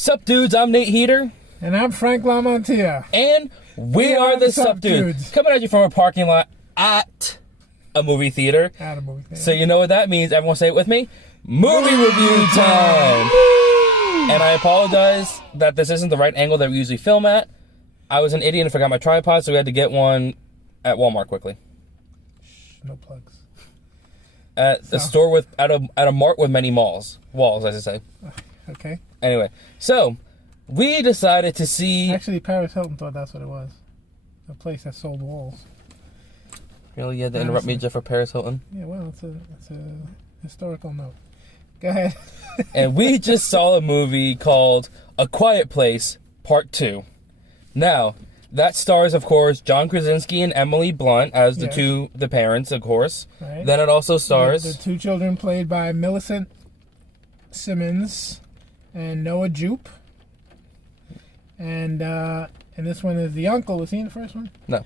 Sup Dudes, I'm Nate Heater. And I'm Frank Lamontia. And we are the Sup Dudes. Coming at you from a parking lot at a movie theater. At a movie theater. So you know what that means. Everyone say it with me. Movie review time. And I apologize that this isn't the right angle that we usually film at. I was an idiot and forgot my tripod, so we had to get one at Walmart quickly. No plugs. At a store with at a mart with many walls, as I say. Okay. Anyway, so we decided to see. Actually, Paris Hilton thought that's what it was. A place that sold walls. Really, you had to interrupt me just for Paris Hilton? Yeah, well, it's a historical note. Go ahead. And we just saw a movie called A Quiet Place Part 2. Now, that stars, of course, John Krasinski and Emily Blunt as the parents, of course. Right. Then it also stars the two children played by Millicent Simmons and Noah Jupe. And this one is the uncle. Was he in the first one? No.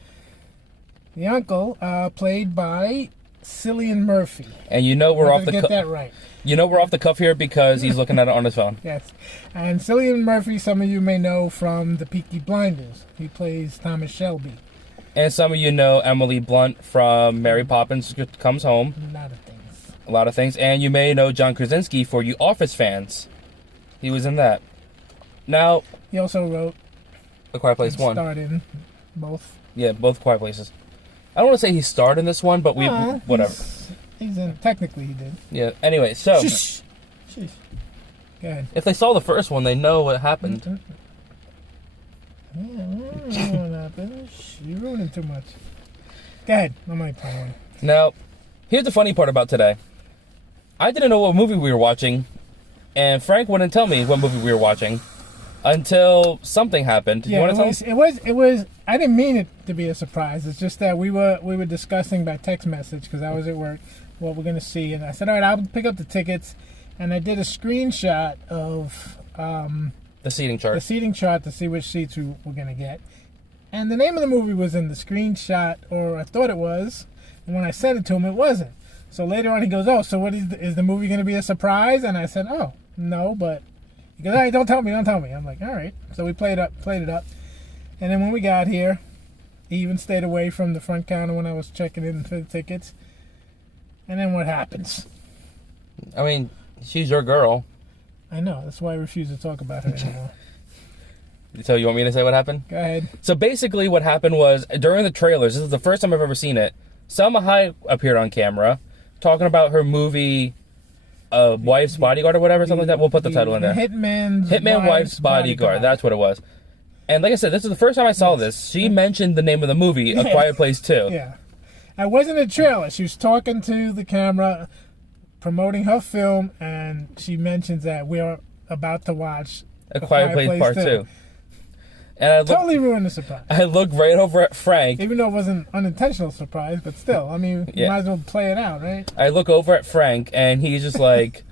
The uncle, played by Cillian Murphy. And you know we're off the cuff. Get that right. You know we're off the cuff here because he's looking at it on his phone. Yes. And Cillian Murphy, some of you may know from The Peaky Blinders. He plays Thomas Shelby. And some of you know Emily Blunt from Mary Poppins Comes Home. A lot of things. And you may know John Krasinski for you Office fans. He was in that. Now, he also wrote A Quiet Place 1. Starred in both. Yeah, both Quiet Places. I don't want to say he starred in this one, but whatever. He's in. Technically, he did. Yeah. Anyway, so. Sheesh. Go ahead. If they saw the first one, they know what happened. Yeah, I don't know what happened. You're ruining too much. Go ahead. I'm only playing one. Now, here's the funny part about today. I didn't know what movie we were watching, and Frank wouldn't tell me what movie we were watching until something happened. Yeah, you want to tell me? It was. I didn't mean it to be a surprise. It's just that we were discussing by text message because I was at work what we're gonna see, and I said, all right, I'll pick up the tickets, and I did a screenshot of the seating chart. The seating chart to see which seats we were gonna get, and the name of the movie was in the screenshot, or I thought it was, and when I sent it to him, it wasn't. So later on, he goes, "Oh, so what is the movie gonna be a surprise?" And I said, "Oh, no," but he goes, "All right, don't tell me." I'm like, all right. So we played it up. And then when we got here, he even stayed away from the front counter when I was checking in for the tickets. And then what happens? I mean, she's your girl. I know. That's why I refuse to talk about her anymore. So you want me to say what happened? Go ahead. So basically what happened was, during the trailers, this is the first time I've ever seen it, Salma Hayek appeared on camera talking about her movie... Wife's Bodyguard or whatever, something like that. We'll put the title in there. Hitman Wife's Bodyguard. That's what it was. And like I said, this is the first time I saw this. She mentioned the name of the movie, A Quiet Place 2. Yeah. It wasn't a trailer. She was talking to the camera, promoting her film, and she mentions that we are about to watch A Quiet Place Part 2. And I totally ruined the surprise. I looked right over at Frank. Even though it wasn't unintentional surprise, but still, I mean, you might as well play it out, right? I look over at Frank, and he's just like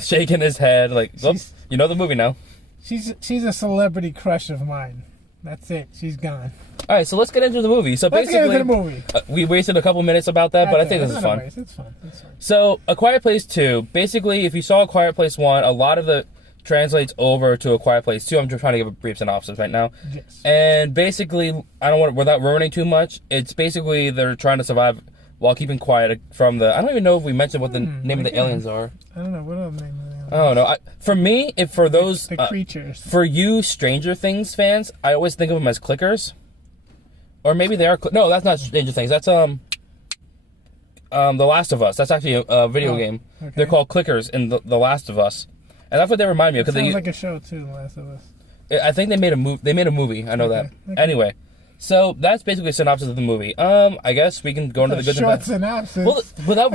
shaking his head, like, "Oops, you know the movie now." She's a celebrity crush of mine. That's it. She's gone. All right, so let's get into the movie. So let's basically, get into the movie. We wasted a couple minutes about that, but I think this is fun. It's fun. So, A Quiet Place 2. Basically, if you saw A Quiet Place 1, a lot of the translates over to A Quiet Place 2. I'm just trying to give a brief synopsis right now. Yes. And basically, I don't want to, without ruining too much, it's basically they're trying to survive while keeping quiet from the... I don't even know if we mentioned what the name of the aliens are. I don't know. What are the name of the aliens? I don't know. For me, for those... The creatures. For you Stranger Things fans, I always think of them as clickers. Or maybe they are... No, that's not Stranger Things. That's The Last of Us. That's actually a video game. Okay. They're called clickers in The Last of Us. And that's what they remind me of. It sounds like a show too, The Last of Us. I think they made a movie. They made a movie. I know that. Okay. Anyway, so that's basically a synopsis of the movie. I guess we can go into the good and bad. Short synopsis. Well, without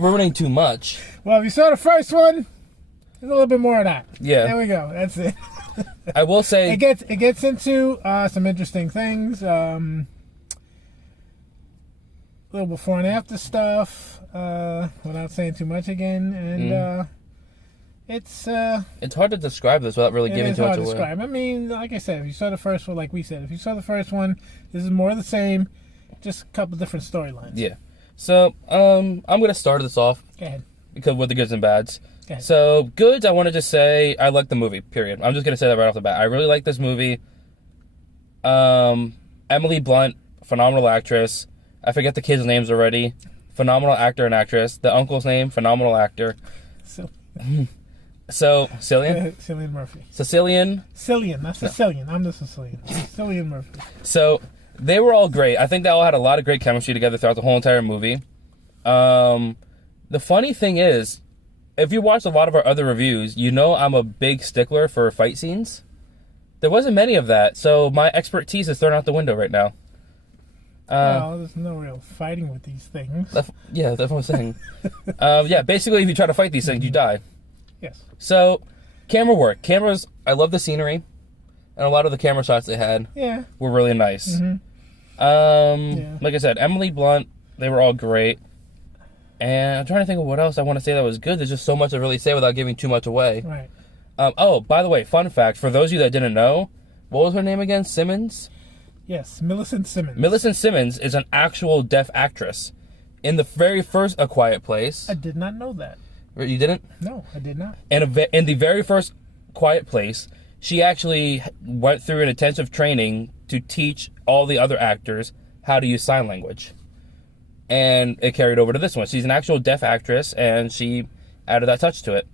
ruining too much. Well, if you saw the first one, there's a little bit more of that. Yeah. There we go. That's it. I will say it gets into some interesting things. A little before and after stuff. Without saying too much again, and. It's hard to describe this without really giving too much away. Describe. I mean, like I said, if you saw the first one, like we said, if you saw the first one, this is more of the same, just a couple different storylines. Yeah. So, I'm gonna start this off. Go ahead. Because with the goods and bads. Okay. So, goods, I want to just say I like the movie, period. I'm just going to say that right off the bat. I really like this movie. Emily Blunt, phenomenal actress. I forget the kids' names already. Phenomenal actor and actress. The uncle's name, phenomenal actor. So, Cillian? Cillian Murphy. Cillian, not Sicilian. I'm the Sicilian. Cillian Murphy. So, they were all great. I think they all had a lot of great chemistry together throughout the whole entire movie. The funny thing is, if you watch a lot of our other reviews, you know I'm a big stickler for fight scenes. There wasn't many of that, so my expertise is thrown out the window right now. Well, there's no real fighting with these things. That's what I'm saying. Basically, if you try to fight these things, you die. Yes. So, camera work. Cameras, I love the scenery, and a lot of the camera shots they had were really nice. Like I said, Emily Blunt, they were all great. And I'm trying to think of what else I want to say that was good. There's just so much to really say without giving too much away. Right. By the way, fun fact, for those of you that didn't know, what was her name again? Simmons? Yes, Millicent Simmons. Millicent Simmons is an actual deaf actress. In the very first A Quiet Place... I did not know that. You didn't? No, I did not. In the very first Quiet Place, she actually went through an intensive training to teach all the other actors how to use sign language. And it carried over to this one. She's an actual deaf actress, and she added that touch to it.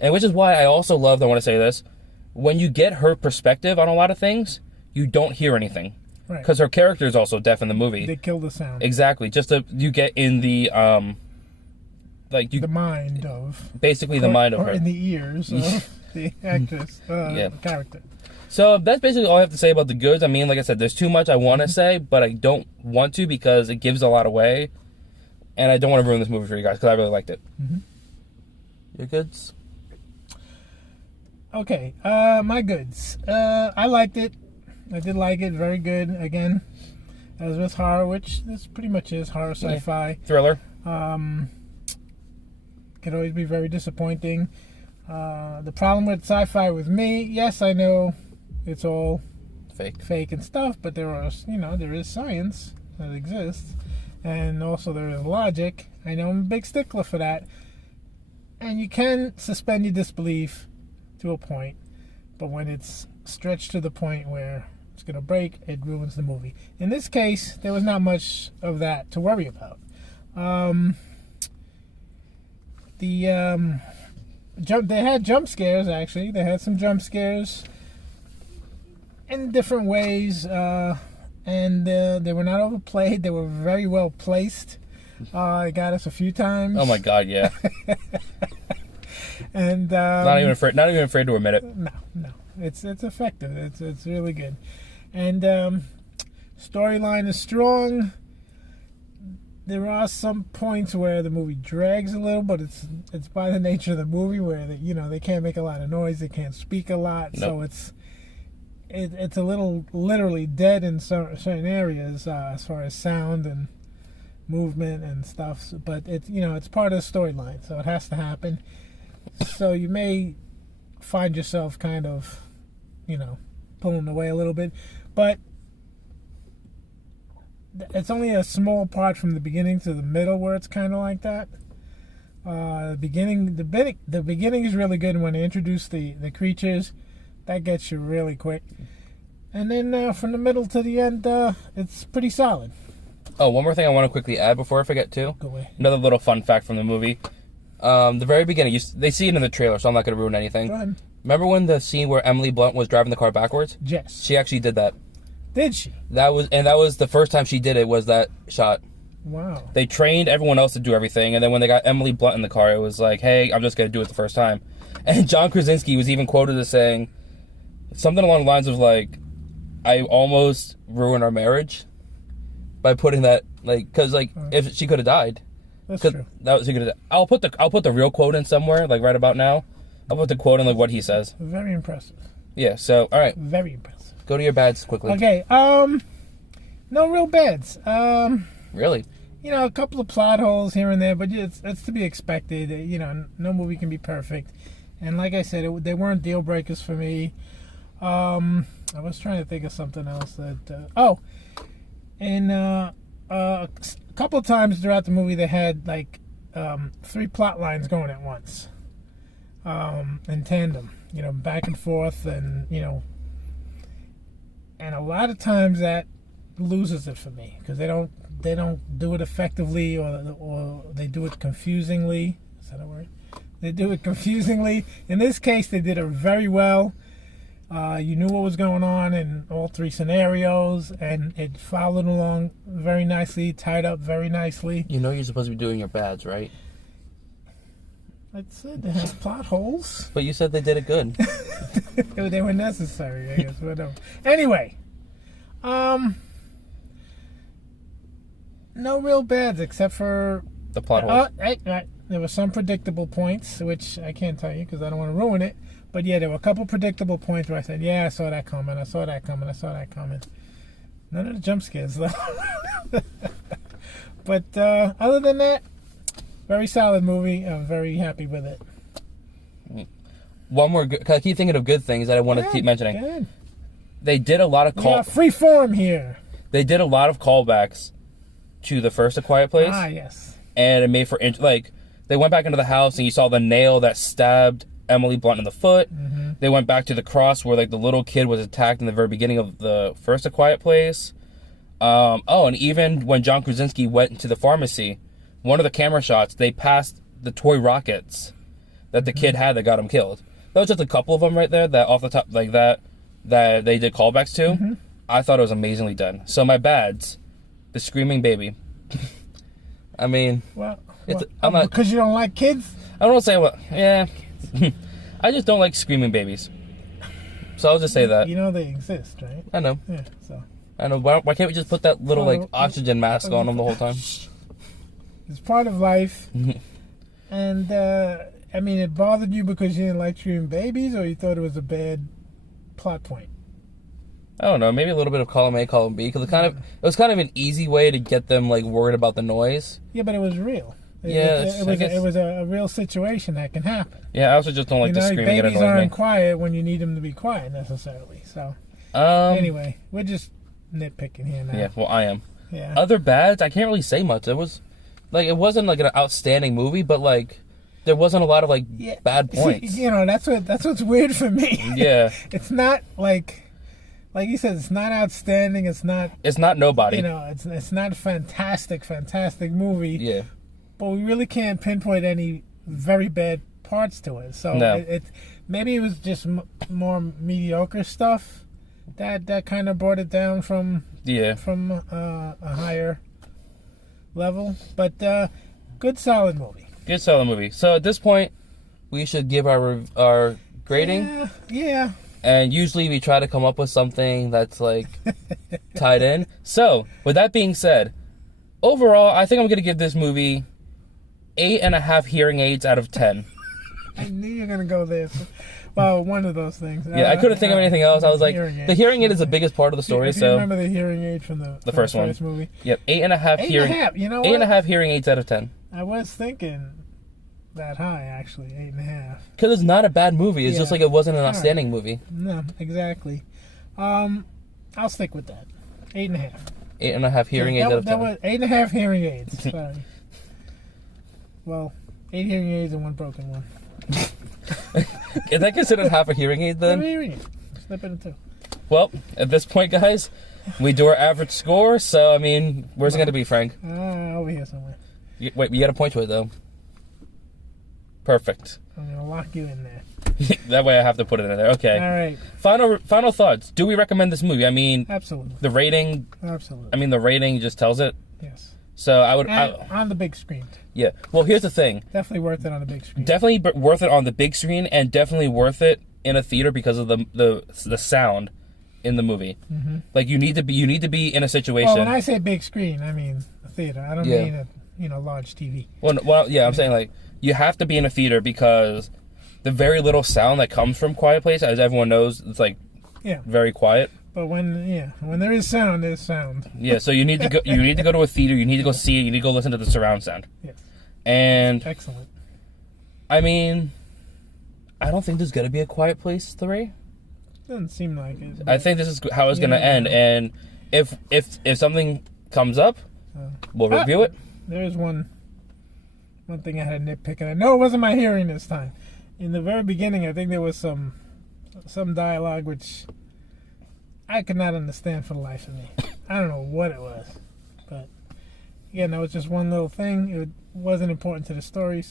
And which is why I also love, I want to say this, when you get her perspective on a lot of things, you don't hear anything. Right. Because her character is also deaf in the movie. They kill the sound. Exactly. You get in the, the mind of... Basically the mind of her. Or in the ears of the actress, character. So that's basically all I have to say about the goods. I mean, like I said, there's too much I want to say, but I don't want to because it gives a lot away. And I don't want to ruin this movie for you guys because I really liked it. Your goods? Okay, my goods. I liked it. I did like it. Very good. Again, as with horror, which this pretty much is horror sci-fi. Thriller. Could always be very disappointing. The problem with sci-fi with me, yes, I know it's all fake and stuff, but there is science that exists, and also there is logic. I know I'm a big stickler for that, and you can suspend your disbelief to a point, but when it's stretched to the point where it's going to break, it ruins the movie. In this case, there was not much of that to worry about. They had jump scares, actually. They had some jump scares in different ways, and they were not overplayed. They were very well placed. It got us a few times. Oh my God, yeah. And not even afraid to admit it. No, it's effective. It's really good, and storyline is strong. There are some points where the movie drags a little, but it's by the nature of the movie where they can't make a lot of noise, they can't speak a lot, so it's a little literally dead in certain areas as far as sound and movement and stuff. But it's part of the storyline, so it has to happen. So you may find yourself kind of pulling away a little bit, but it's only a small part from the beginning to the middle where it's kind of like that. The beginning is really good when they introduce the creatures. That gets you really quick. And then from the middle to the end, it's pretty solid. Oh, one more thing I want to quickly add before I forget too. Go away. Another little fun fact from the movie. The very beginning, they see it in the trailer, so I'm not going to ruin anything. Go ahead. Remember when the scene where Emily Blunt was driving the car backwards? Yes. She actually did that. Did she? That was the first time she did it, was that shot. Wow. They trained everyone else to do everything, and then when they got Emily Blunt in the car, it was like, hey, I'm just going to do it the first time. And John Krasinski was even quoted as saying something along the lines of like, I almost ruined our marriage by putting that, like, because like if she could have died. That's true. I'll put the real quote in somewhere, like right about now. I'll put the quote in, like what he says. Very impressive. Yeah. So all right. Very impressive. Go to your bads quickly. Okay. No real bads. Really? A couple of plot holes here and there, but it's to be expected. No movie can be perfect. And like I said, they weren't deal breakers for me. I was trying to think of something else that. A couple of times throughout the movie, they had like 3 plot lines going at once. in tandem, back and forth, and and a lot of times that loses it for me because they don't do it effectively, or they do it confusingly. Is that a word? They do it confusingly. In this case, they did it very well. You knew what was going on in all three scenarios, and it followed along very nicely, tied up very nicely. You know you're supposed to be doing your bads, right? I said they have plot holes. But you said they did it good. They were necessary, I guess. Whatever. Anyway, no real bads except for The plot holes. There were some predictable points, which I can't tell you because I don't want to ruin it. But yeah, there were a couple predictable points where I said, yeah, I saw that coming. I saw that coming. None of the jump scares, though. But other than that, very solid movie. I'm very happy with it. One more, I keep thinking of good things that I want to keep mentioning. Good. They did a lot of free form here. They did a lot of callbacks to the first A Quiet Place. Ah, yes. And it made for, they went back into the house and you saw the nail that stabbed Emily Blunt in the foot. Mm-hmm. They went back to the cross where the little kid was attacked in the very beginning of the first A Quiet Place. And even when John Krasinski went into the pharmacy, one of the camera shots, they passed the toy rockets that the kid had that got him killed. That was just a couple of them right there that off the top, that they did callbacks to. Mm-hmm. I thought it was amazingly done. So my bads, the screaming baby. I mean, I'm not, because you don't like kids? I don't want to say yeah. I just don't like screaming babies. So I'll just say that. You know they exist, right? I know. Yeah, so. I know. Why can't we just put that little oxygen mask on them the whole time? It's part of life. And it bothered you because you didn't like screaming babies, or you thought it was a bad plot point? I don't know. Maybe a little bit of column A, column B, because it was kind of an easy way to get them worried about the noise. Yeah, but it was real. It was a real situation that can happen. Yeah, I also just don't like the screaming. Babies aren't quiet when you need them to be quiet necessarily. So anyway, we're just nitpicking here now. Yeah, well, I am. Yeah. Other bads, I can't really say much. It was it wasn't an outstanding movie, but there wasn't a lot of bad points. See, that's what's weird for me. Yeah. It's not like you said, it's not outstanding. It's not nobody. It's not a fantastic movie. Yeah. But we really can't pinpoint any very bad parts to it. So no. Maybe it was just more mediocre stuff that kind of brought it down from a higher level. But good solid movie. Good solid movie. So at this point, we should give our grading. Yeah. And usually we try to come up with something that's tied in. So with that being said, overall, I think I'm gonna give this movie 8.5 hearing aids out of 10. I knew you were going to go there. Well, one of those things. Yeah, I couldn't think of anything else. I was like, the hearing aid is the biggest part of the story. If you remember the hearing aid from the first movie. Yep, 8.5 hearing. 8.5 hearing aids out of 10. I was thinking that high, actually, 8.5. Because it's not a bad movie. It's just it wasn't an outstanding movie. No, exactly. I'll stick with that. 8.5. 8.5 hearing aids out of 10. That was 8.5 hearing aids. Sorry. Well, 8 hearing aids and 1 broken one. Is that considered half a hearing aid then? Hearing aid. Slip it in 2. Well, at this point, guys, we do our average score. So, where's it going to be, Frank? Over here somewhere. Wait, you got to point to it, though. Perfect. I'm going to lock you in there. That way I have to put it in there. Okay. All right. Final thoughts. Do we recommend this movie? Absolutely. The rating. Absolutely. The rating just tells it. Yes. So I would on the big screen. Yeah. Well, here's the thing. Definitely worth it on the big screen. Definitely worth it on the big screen, and definitely worth it in a theater because of the sound in the movie. Mm-hmm. You need to be in a situation. Well, when I say big screen, I mean a theater. I don't mean a large TV. Well, yeah. I'm saying you have to be in a theater because the very little sound that comes from Quiet Place, as everyone knows, it's very quiet. But when there is sound, there's sound. Yeah, so you need to go. You need to go to a theater. You need to go see it. You need to go listen to the surround sound. Yes. And excellent. I don't think there's gonna be a Quiet Place 3. Doesn't seem like it. I think this is how it's gonna end. And if something comes up, we'll review it. There's one thing I had to nitpick, and I know it wasn't my hearing this time. in the very beginning, I think there was some dialogue which I could not understand for the life of me. I don't know what it was, but again, that was just one little thing. It wasn't important to the story,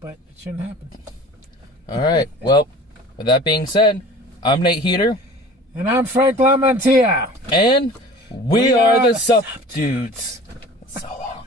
but it shouldn't happen. All right. Well, with that being said, I'm Nate Heater. And I'm Frank LaMantia. And we are the Sup Dudes. So long.